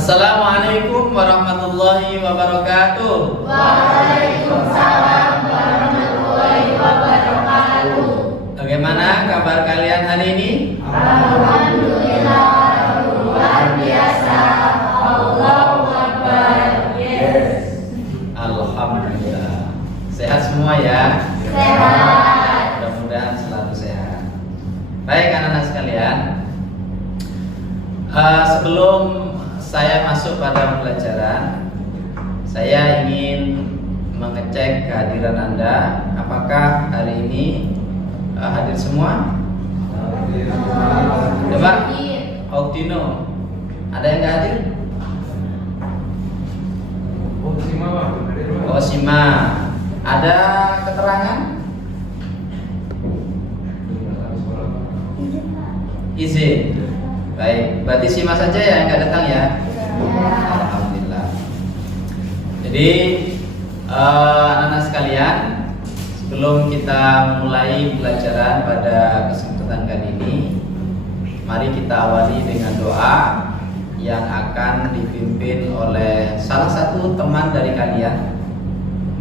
Assalamualaikum warahmatullahi wabarakatuh. Waalaikumsalam warahmatullahi wabarakatuh. Bagaimana kabar kalian hari ini? Alhamdulillah, luar biasa. Allahu Akbar. Yes. Alhamdulillah. Sehat semua ya? Sehat. Mudah-mudahan selalu sehat. Baik anak-anak sekalian, sebelum saya masuk pada pelajaran, saya ingin mengecek kehadiran Anda. Apakah hari ini hadir semua? Coba, Audino, ada yang nggak hadir? Oh, Sima. Ada keterangan? Izin. Baik, berarti Sima saja ya yang nggak datang ya? Alhamdulillah. Jadi anak-anak sekalian, sebelum kita mulai pelajaran pada kesempatan kali ini, mari kita awali dengan doa yang akan dipimpin oleh salah satu teman dari kalian.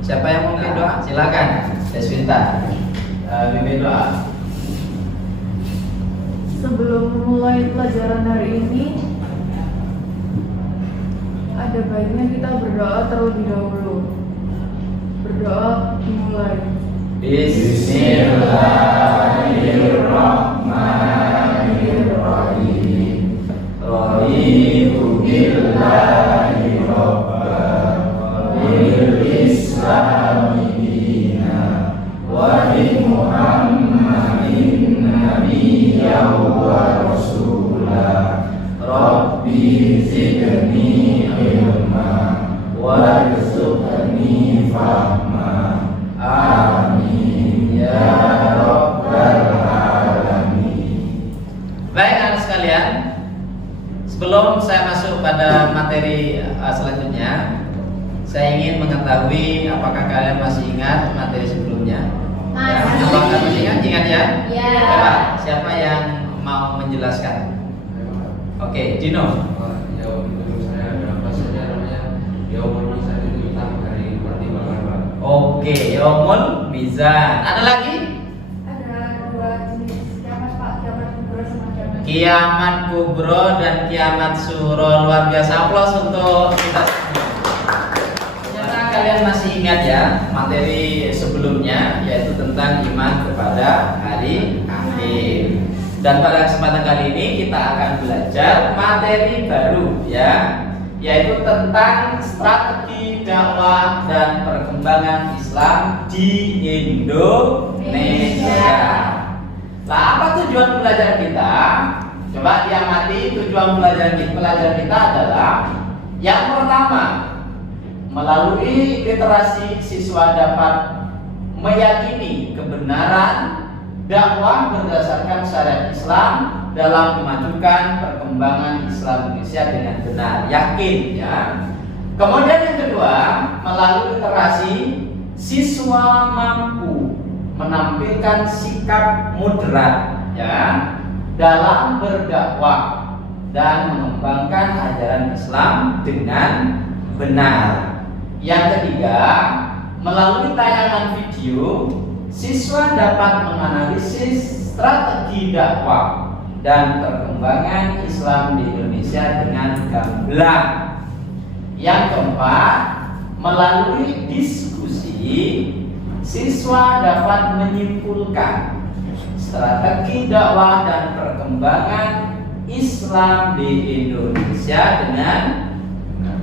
Siapa yang mau pimpin doa? Silakan, Deswinta. Pimpin doa. Sebelum mulai pelajaran hari ini, ada baiknya kita berdoa terlebih dahulu. Berdoa dimulai. Bismillahirrahmanirrahim. Raditu billahi rabban bil islami dina wa bi Muhammadin nabiyyan wa rasulah. Rabbi zidni ilma warzuqni fahma. Amin ya rabbal alamin. Baik anak sekalian, sebelum saya masuk pada materi selanjutnya, saya ingin mengetahui apakah kalian masih ingat materi sebelumnya? Masih. Ya, apakah masih ingat? Ingat ya? Ya. Coba, siapa yang mau menjelaskan? Oke, Dino. Oke, Yaumul Mizan. Ada lagi? Ada dua jenis kiamat, Pak. Kiamat kubro sama kiamat. Kiamat kubro dan kiamat suro. Luar biasa, aplaus untuk kita semua. Ternyata kalian masih ingat ya materi sebelumnya, yaitu tentang iman kepada hari akhir. Dan pada kesempatan kali ini kita akan belajar materi baru ya, yaitu tentang strategi dakwah dan perkembangan Islam di Indonesia. Nah, apa tujuan pelajaran kita? Coba diamati tujuan pelajaran kita adalah yang pertama, melalui literasi siswa dapat meyakini kebenaran dakwah berdasarkan syariat Islam dalam memajukan perkembangan Islam Indonesia dengan benar, yakin ya. Kemudian yang kedua, melalui literasi siswa mampu menampilkan sikap moderat ya dalam berdakwah dan mengembangkan ajaran Islam dengan benar. Yang ketiga, melalui tayangan video, siswa dapat menganalisis strategi dakwah dan perkembangan Islam di Indonesia dengan gamblang. Yang keempat, melalui diskusi, siswa dapat menyimpulkan strategi dakwah dan perkembangan Islam di Indonesia dengan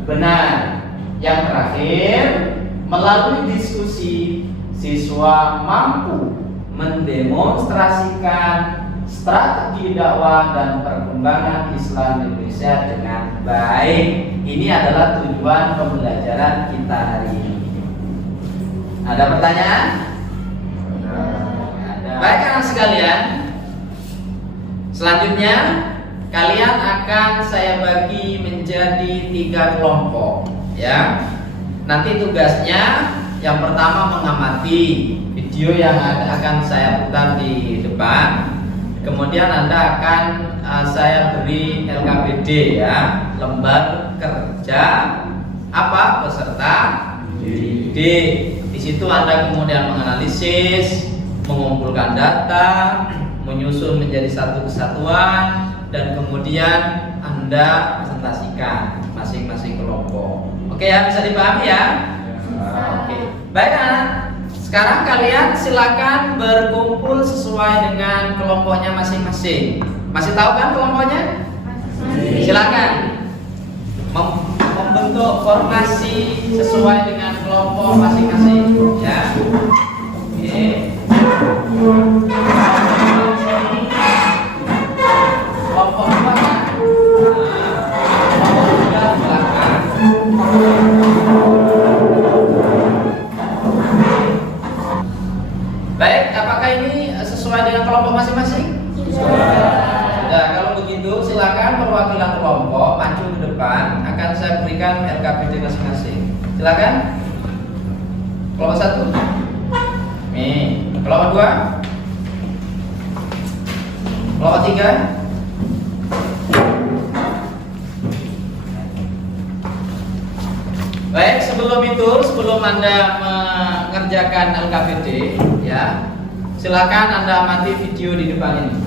benar. Yang terakhir, melalui diskusi, siswa mampu mendemonstrasikan strategi dakwah dan perkembangan Islam di Indonesia dengan baik. Ini adalah tujuan pembelajaran kita hari ini. Ada pertanyaan? Ada. Baik anak sekalian, selanjutnya kalian akan saya bagi menjadi 3 kelompok ya. Nanti tugasnya yang pertama mengamati video yang akan saya putar di depan. Kemudian Anda akan saya beri LKPD ya. lembar kerja apa peserta didik. Di situ Anda kemudian menganalisis, mengumpulkan data, menyusun menjadi satu kesatuan, dan kemudian Anda presentasikan masing-masing kelompok. Oke ya, bisa dipahami ya? Oke. Baik anak, sekarang kalian silakan berkumpul sesuai dengan kelompoknya masing-masing. Masih tahu kan kelompoknya? Silakan membentuk formasi sesuai dengan kelompok masing-masing ya. Oke. Kelompok dua kan? Kelompok tiga silakan. Baik, apakah ini sesuai dengan kelompok masing-masing? Nah, kalau begitu silakan perwakilan kelompok maju ke depan, akan saya berikan LKPD masing-masing. Silakan. Kelompok 1. Nih, kelompok 2. Kelompok 3. Baik, sebelum Anda mengerjakan LKPD ya, silakan Anda amati video di depan ini.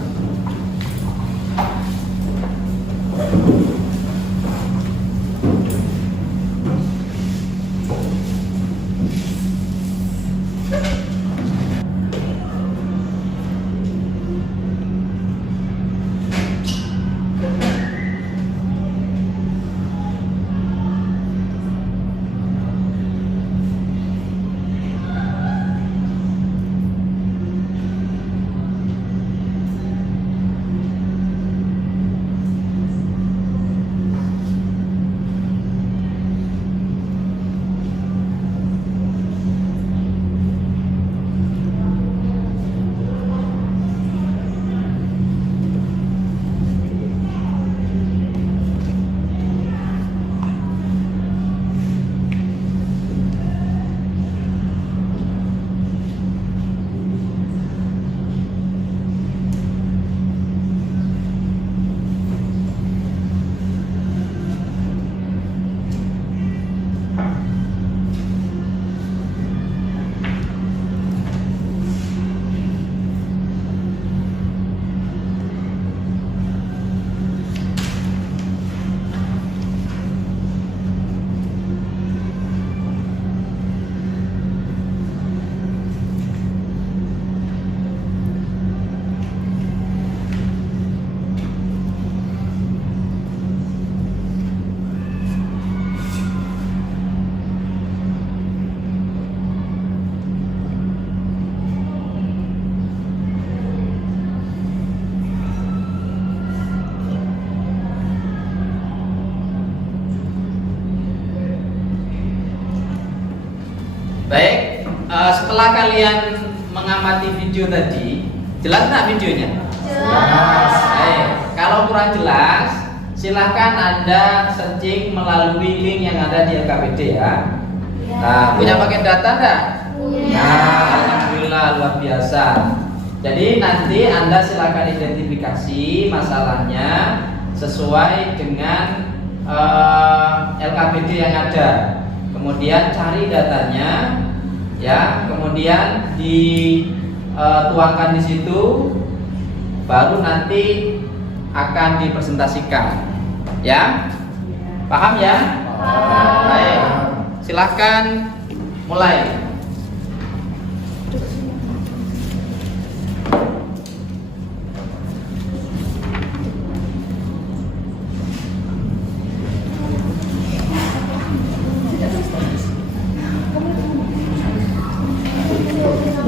Baik, setelah kalian mengamati video tadi, jelas nggak videonya? Jelas. Baik, kalau kurang jelas, silahkan Anda searching melalui link yang ada di LKPD ya. Nah, punya paket data nggak? Punya. Nah, alhamdulillah luar biasa. Jadi nanti Anda silakan identifikasi masalahnya sesuai dengan LKPD yang ada. Kemudian cari datanya, ya. Kemudian dituangkan di situ, baru nanti akan dipresentasikan, ya. Paham ya? Paham. Baik, silahkan mulai.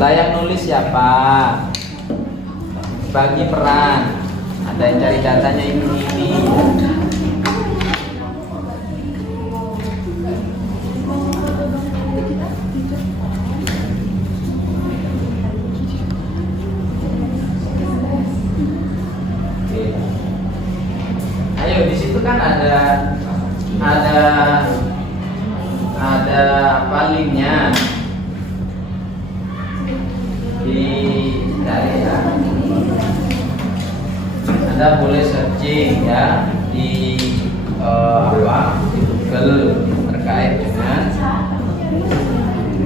Layak nulis siapa? Bagi peran. Ada yang cari datanya ini. Oke. Ayo, di situ kan ada apa linknya? Dicari ya. Anda boleh searching ya di di Google terkait dengan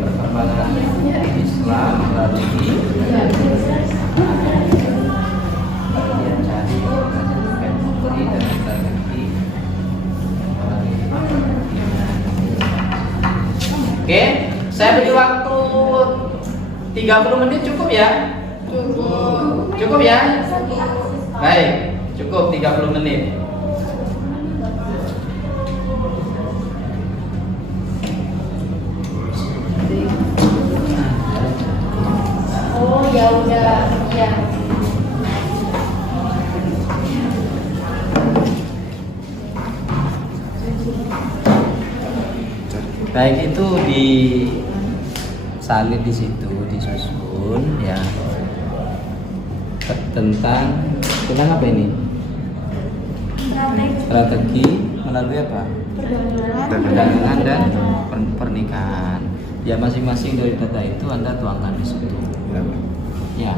perkembangan Islam melalui kalian cari Februari dan Februari. Oke, saya beri waktu 30 menit cukup ya? Cukup ya? Baik, cukup 30 menit. Oh ya udah, ya. Baik, itu di salin di situ disusun ya tentang apa ini? Strategi melalui apa? Perdagangan dan pernikahan. Ya, masing-masing dari data itu Anda tuangkan di situ. Ya.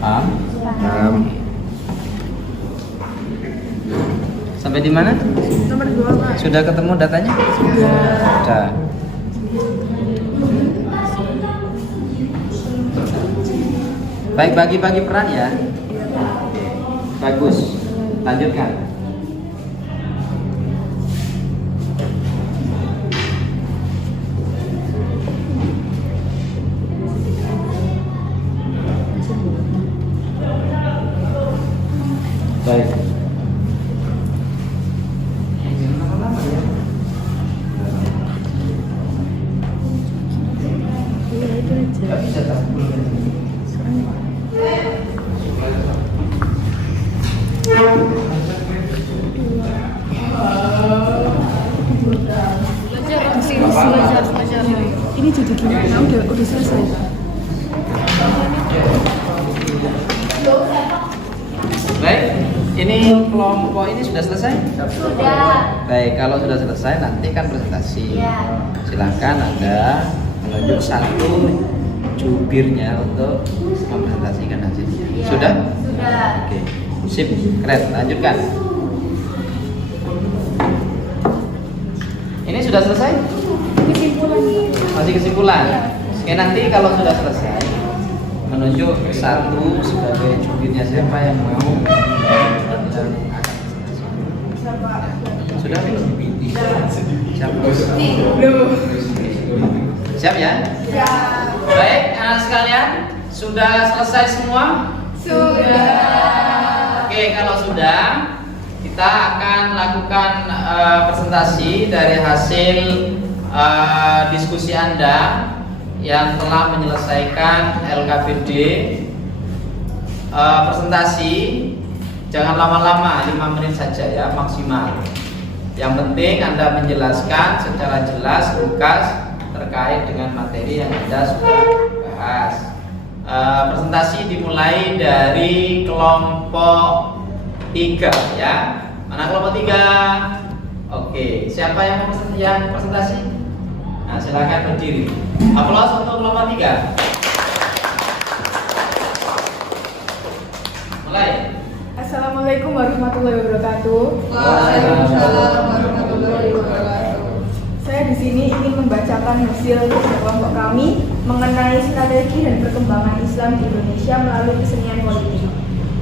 Paham? Paham. Sampai di mana? Nomor 2, Pak. Sudah ketemu datanya? Sudah. Baik, bagi-bagi peran ya. Bagus. Lanjutkan. Baik. Nggak bisa tak? Ini jadi gimana? Udah selesai. Baik, ini kelompok ini sudah selesai? Sudah. Baik, kalau sudah selesai nanti kan presentasi. Ya. Silakan Anda menunjuk satu jubirnya untuk mempresentasikan hasilnya. Ya. Sudah? Sudah. Oke, sip, keren. Lanjutkan. Ini sudah selesai? Kesimpulan. Masih kesimpulan. Oke, nanti kalau sudah selesai menunjuk satu sebagai jubirnya siapa yang mau. Sudah? Siap? Siap ya? Ya. Baik, anak sekalian, sudah selesai semua? Sudah. Oke, kalau sudah, kita akan lakukan presentasi dari hasil diskusi Anda yang telah menyelesaikan LKPD. Presentasi jangan lama-lama, 5 menit saja ya maksimal. Yang penting Anda menjelaskan secara jelas, lugas terkait dengan materi yang Anda sudah bahas. Presentasi dimulai dari kelompok 3 ya. Mana kelompok 3? Oke, siapa yang mau presentasi? Nah, silakan berdiri. Aplaus untuk kelompok 3. Mulai. Assalamualaikum warahmatullahi wabarakatuh. Waalaikumsalam warahmatullahi wabarakatuh. Saya di sini ingin membacakan hasil kerja kelompok kami mengenai strategi dan perkembangan Islam di Indonesia melalui kesenian politik.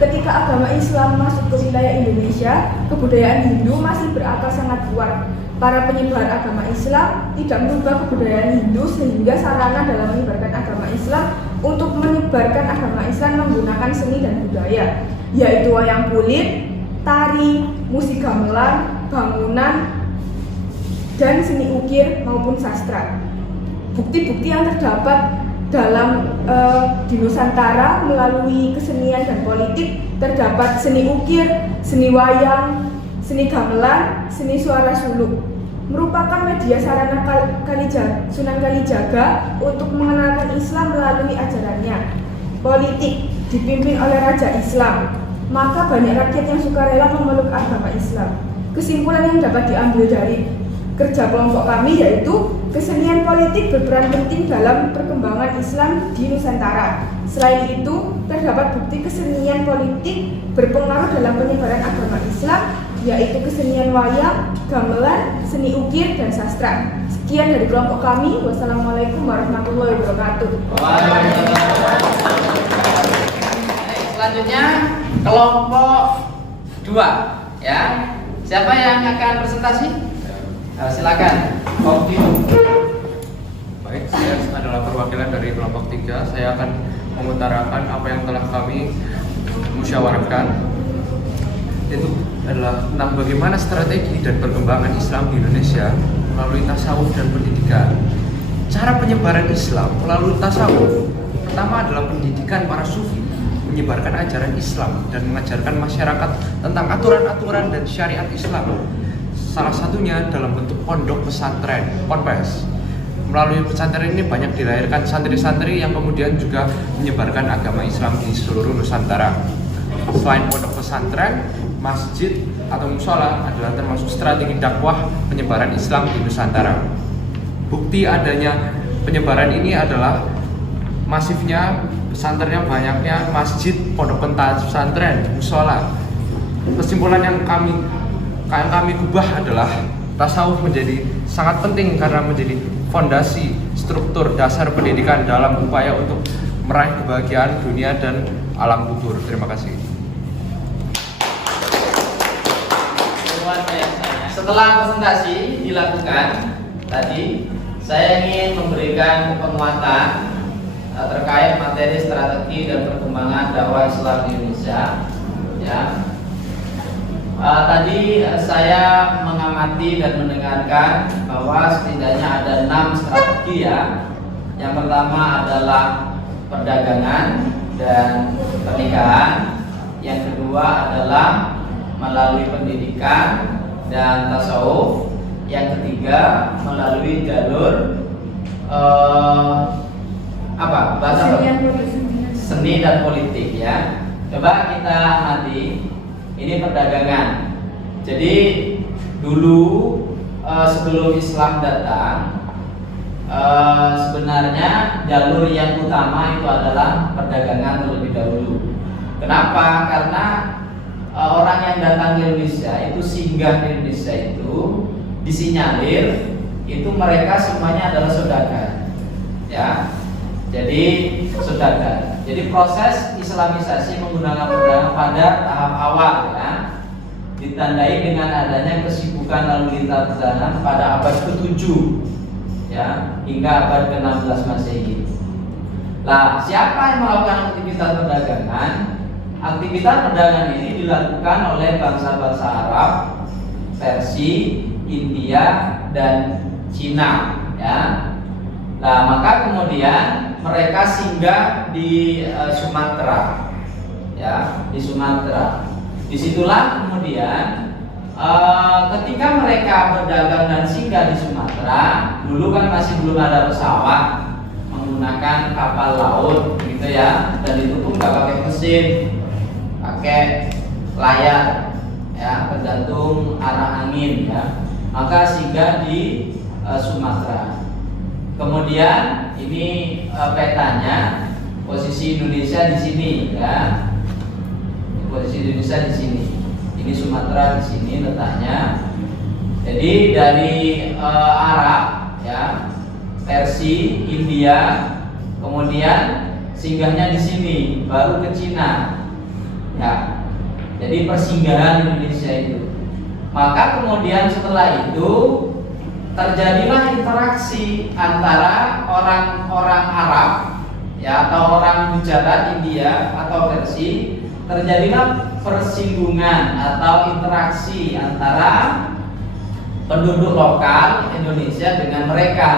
Ketika agama Islam masuk ke wilayah Indonesia, kebudayaan Hindu masih berakar sangat kuat. Para penyebar agama Islam tidak merubah kebudayaan Hindu sehingga sarana dalam menyebarkan agama Islam untuk menyebarkan agama Islam menggunakan seni dan budaya, yaitu wayang kulit, tari, musik gamelan, bangunan, dan seni ukir maupun sastra. Bukti-bukti yang terdapat dalam di Nusantara melalui kesenian dan politik terdapat seni ukir, seni wayang, seni gamelan, seni suara suluk. Merupakan media sarana Sunan Kalijaga untuk mengenalkan Islam melalui ajarannya. Politik dipimpin oleh Raja Islam, maka banyak rakyat yang sukarela memeluk agama Islam. Kesimpulan yang dapat diambil dari kerja kelompok kami yaitu kesenian politik berperan penting dalam perkembangan Islam di Nusantara. Selain itu, terdapat bukti kesenian politik berpengaruh dalam penyebaran agama Islam yaitu kesenian wayang, gamelan, seni ukir, dan sastra. Sekian dari kelompok kami. Wassalamualaikum warahmatullahi wabarakatuh. Selanjutnya kelompok 2 ya. Siapa yang akan presentasi? Silakan. Baik, saya adalah perwakilan dari kelompok 3. Saya akan mengutarakan apa yang telah kami musyawarahkan. Itu adalah tentang bagaimana strategi dan perkembangan Islam di Indonesia melalui tasawuf dan pendidikan. Cara penyebaran Islam melalui tasawuf pertama adalah pendidikan para sufi, menyebarkan ajaran Islam dan mengajarkan masyarakat tentang aturan-aturan dan syariat Islam. Salah satunya dalam bentuk pondok pesantren, ponpes. Melalui pesantren ini banyak dilahirkan santri-santri yang kemudian juga menyebarkan agama Islam di seluruh Nusantara. Selain pondok pesantren, masjid atau musola adalah termasuk strategi dakwah penyebaran Islam di Nusantara. Bukti adanya penyebaran ini adalah masifnya pesantrennya, banyaknya masjid, pondok pesantren, musola. Kesimpulan yang kami ubah adalah tasawuf menjadi sangat penting karena menjadi fondasi struktur dasar pendidikan dalam upaya untuk meraih kebahagiaan dunia dan alam kubur. Terima kasih. Setelah presentasi dilakukan tadi, saya ingin memberikan penguatan terkait materi strategi dan perkembangan dakwah Islam di Indonesia. Ya. Tadi saya mengamati dan mendengarkan bahwa setidaknya ada 6 strategi ya. Yang pertama adalah perdagangan dan pernikahan. Yang kedua adalah melalui pendidikan dan tasawuf. Yang ketiga melalui jalur seni dan politik ya. Coba kita amati. Ini perdagangan. Jadi dulu sebelum Islam datang, sebenarnya jalur yang utama itu adalah perdagangan terlebih dahulu. Kenapa? Karena orang yang datang ke Indonesia itu singgah di Indonesia itu disinyalir itu mereka semuanya adalah saudagar. Ya. Jadi saudagar. Jadi proses Islamisasi menggunakan perdagangan pada tahap awal ya, ditandai dengan adanya kesibukan lalu lintas perdagangan pada abad ke-7 ya, hingga abad ke-16 Masehi. Lah, siapa yang melakukan aktivitas perdagangan? Aktivitas perdagangan ini dilakukan oleh bangsa-bangsa Arab, Persia, India, dan Cina ya. Nah, maka kemudian mereka singgah di Sumatera, ya, di Sumatera. Disitulah kemudian ketika mereka berdagang dan singgah di Sumatera, dulu kan masih belum ada pesawat, menggunakan kapal laut, gitu ya, dan itu pun nggak pakai mesin, pakai layar, ya, tergantung arah angin, ya. Maka singgah di Sumatera. Kemudian ini petanya, posisi Indonesia di sini ya. Posisi Indonesia di sini. Ini Sumatera di sini letaknya. Jadi dari Arab ya, Persia, India, kemudian singgahnya di sini, baru ke Cina. Ya. Jadi persinggahan Indonesia itu. Maka kemudian setelah itu terjadilah interaksi antara orang-orang Arab ya, atau orang bicara India atau Persia. Terjadilah persinggungan atau interaksi antara penduduk lokal Indonesia dengan mereka.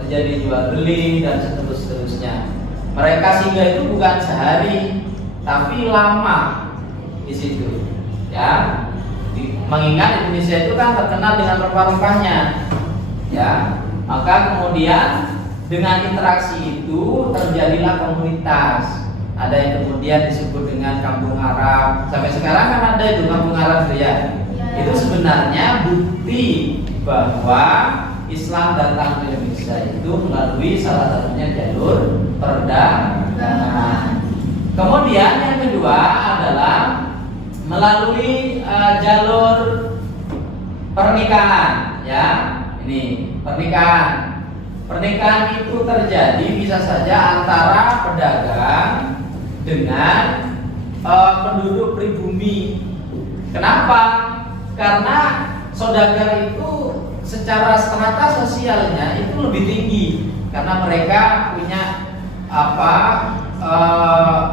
Terjadi jual beli dan seterusnya. Mereka singgah itu bukan sehari, tapi lama di situ ya. Mengingat Indonesia itu kan terkenal dengan rempah-rempahnya ya, maka kemudian dengan interaksi itu terjadilah komunitas. Ada yang kemudian disebut dengan kampung Arab. Sampai sekarang kan ada itu kampung Arab ya. Itu sebenarnya bukti bahwa Islam datang ke Indonesia itu melalui salah satunya jalur perdagangan. Kemudian yang kedua adalah melalui jalur pernikahan, ya. Ini pernikahan. Pernikahan itu terjadi bisa saja antara pedagang dengan penduduk pribumi. Kenapa? Karena saudagar itu secara strata sosialnya itu lebih tinggi karena mereka punya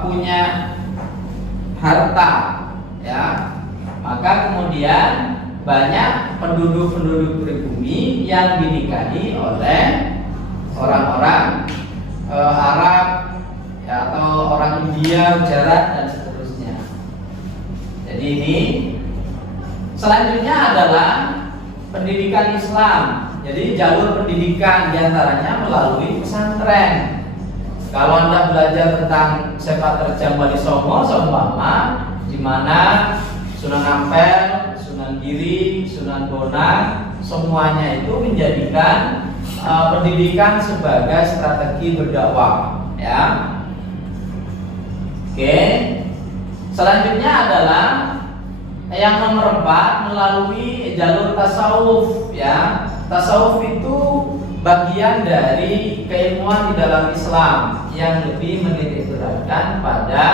punya harta, ya. Maka kemudian banyak penduduk pribumi yang dinikahi oleh orang-orang Arab, ya, atau orang India, Gujarat dan seterusnya. Jadi ini selanjutnya adalah pendidikan Islam. Jadi jalur pendidikan diantaranya melalui pesantren. Kalau Anda belajar tentang sepak terjang Wali Songo seumpama, di mana Sunan Ampel, Sunan Giri, Sunan Bonang, semuanya itu menjadikan pendidikan sebagai strategi berdakwah, ya. Oke. Selanjutnya adalah yang nomor 4 melalui jalur tasawuf, ya. Tasawuf itu bagian dari keilmuan di dalam Islam yang lebih menitikberatkan pada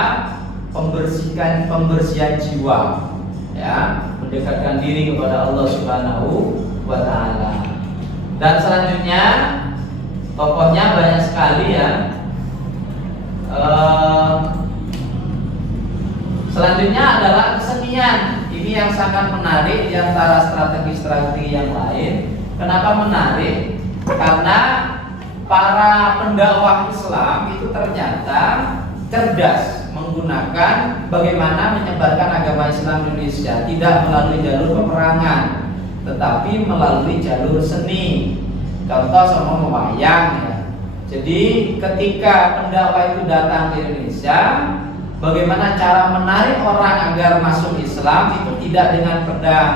pembersihan jiwa, ya, mendekatkan diri kepada Allah Subhanahu wa taala. Dan selanjutnya tokohnya banyak sekali, ya. Selanjutnya adalah kesenian. Ini yang sangat menarik di antara strategi-strategi yang lain. Kenapa menarik? Karena para pendakwah Islam itu ternyata cerdas menggunakan bagaimana menyebarkan agama Islam di Indonesia, tidak melalui jalur peperangan, tetapi melalui jalur seni. Contoh sama wayang, ya. Jadi ketika pendakwah itu datang ke Indonesia, bagaimana cara menarik orang agar masuk Islam itu tidak dengan pedang,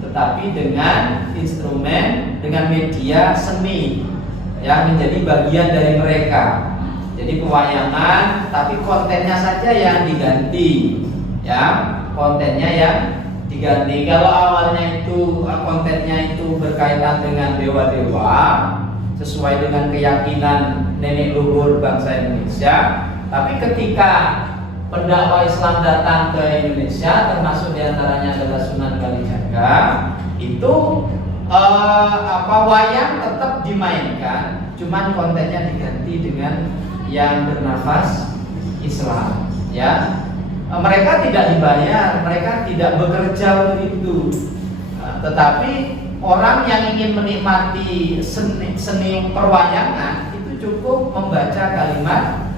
tetapi dengan instrumen, dengan media seni yang menjadi bagian dari mereka. Jadi pewayangan, tapi kontennya saja yang diganti, ya, kontennya yang diganti. Kalau awalnya itu kontennya itu berkaitan dengan dewa-dewa sesuai dengan keyakinan nenek leluhur bangsa Indonesia, tapi ketika pendakwah Islam datang ke Indonesia, termasuk diantaranya adalah Sunan Kalijaga, itu wayang tetap dimainkan, cuman kontennya diganti dengan yang bernafas Islam, ya. Mereka tidak dibayar, mereka tidak bekerja untuk itu, tetapi orang yang ingin menikmati seni perwayangan itu cukup membaca kalimat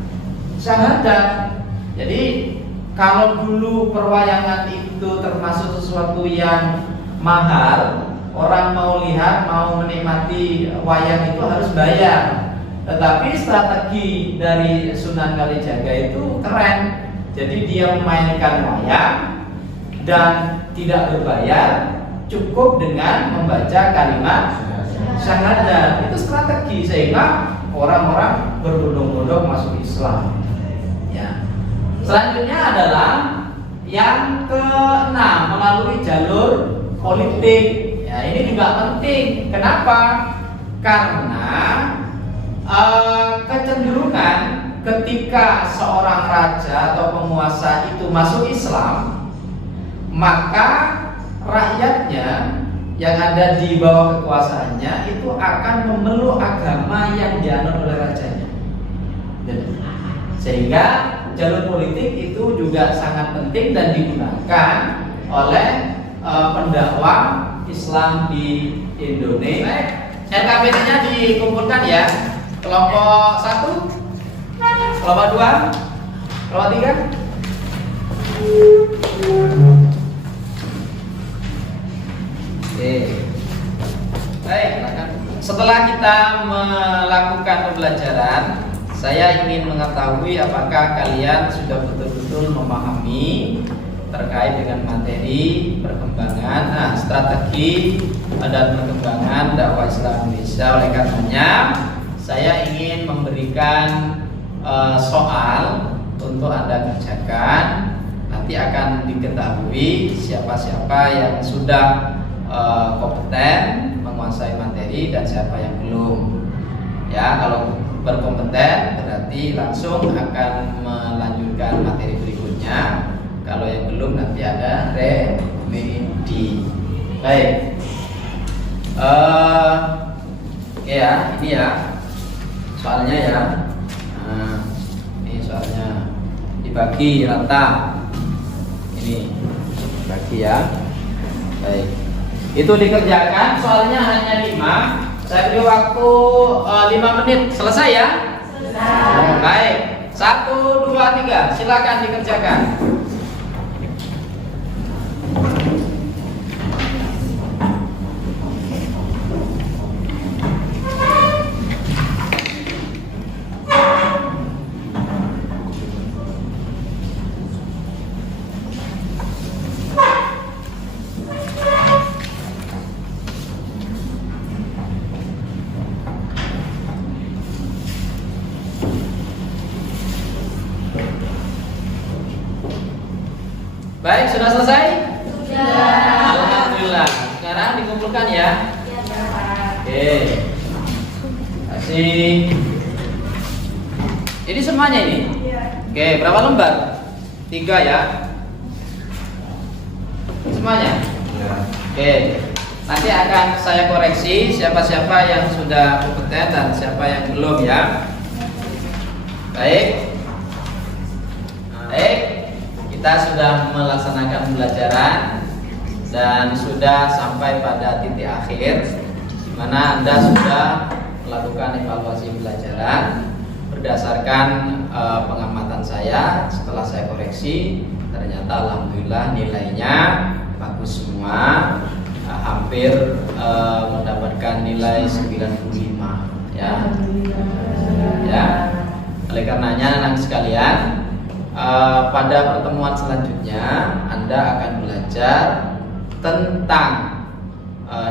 syahadat. Jadi kalau dulu perwayangan itu termasuk sesuatu yang mahal, orang mau lihat, mau menikmati wayang itu harus bayar. Tetapi strategi dari Sunan Kalijaga itu keren. Jadi dia memainkan wayang dan tidak berbayar, cukup dengan membaca kalimat syahadat. Itu strategi sehingga orang-orang berbondong-bondong masuk Islam, ya. Selanjutnya adalah yang ke-6 melalui jalur politik. Ya, ini juga penting. Kenapa? Karena kecenderungan ketika seorang raja atau penguasa itu masuk Islam, maka rakyatnya yang ada di bawah kekuasaannya itu akan memeluk agama yang dianut oleh rajanya. Sehingga jalur politik itu juga sangat penting dan digunakan oleh pendakwah Islam di Indonesia. NKPD-nya dikumpulkan, ya. Kelompok 1, kelompok 2, kelompok 3. Oke. Baik, setelah kita melakukan pembelajaran, saya ingin mengetahui apakah kalian sudah betul-betul memahami terkait dengan materi perkembangan, strategi dan perkembangan dakwah Islam Indonesia. Oleh karenanya, saya ingin memberikan soal untuk Anda kerjakan. nanti akan diketahui siapa-siapa yang sudah kompeten menguasai materi dan siapa yang belum. Ya, kalau berkompeten berarti langsung akan melanjutkan materi berikutnya. Kalau yang belum nanti ada remedi. Baik. Ya, ini ya soalnya ya. Nah, ini soalnya dibagi rata. Ini bagi ya. Baik. Itu dikerjakan, soalnya hanya 5. Saya beri waktu 5 menit. Selesai ya? Selesai. Baik. 1, 2, 3. Silakan dikerjakan. Baik, sudah selesai? Sudah. Alhamdulillah. Sekarang dikumpulkan ya. Oke. Kasih. Ini semuanya ini? Oke, berapa lembar? 3 ya. Semuanya? Oke. Nanti akan saya koreksi siapa-siapa yang sudah kompeten dan siapa yang belum ya. Baik. Baik. Kita sudah melaksanakan pembelajaran dan sudah sampai pada titik akhir di mana Anda sudah melakukan evaluasi pembelajaran berdasarkan pengamatan saya. Setelah saya koreksi, ternyata alhamdulillah nilainya bagus semua, hampir mendapatkan nilai 95 ya. Ya. Oleh karenanya anak sekalian, pada pertemuan selanjutnya Anda akan belajar tentang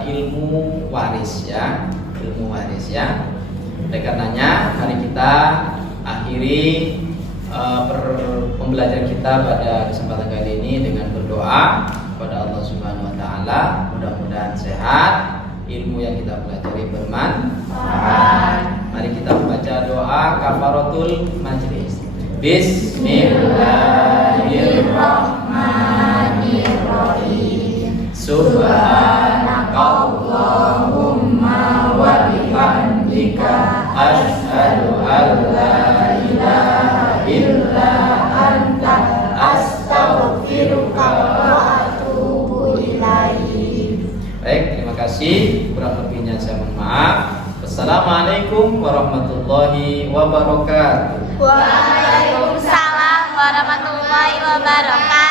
ilmu waris ya, ilmu waris ya. Oleh karenanya mari kita akhiri pembelajaran kita pada kesempatan kali ini dengan berdoa kepada Allah Subhanahu wa taala. Mudah-mudahan sehat, ilmu yang kita pelajari bermanfaat. Mari kita membaca doa kafaratul majlis. Bismillahirrahmanirrahim. Subhanakallahumma wa bihamdika asyhadu an la ilaha illa anta astaghfiruka wa atubu ilaik. Baik, terima kasih. Kurang lebihnya saya mohon maaf. Assalamualaikum warahmatullahi wabarakatuh. Waalaikumsalam warahmatullahi wabarakatuh.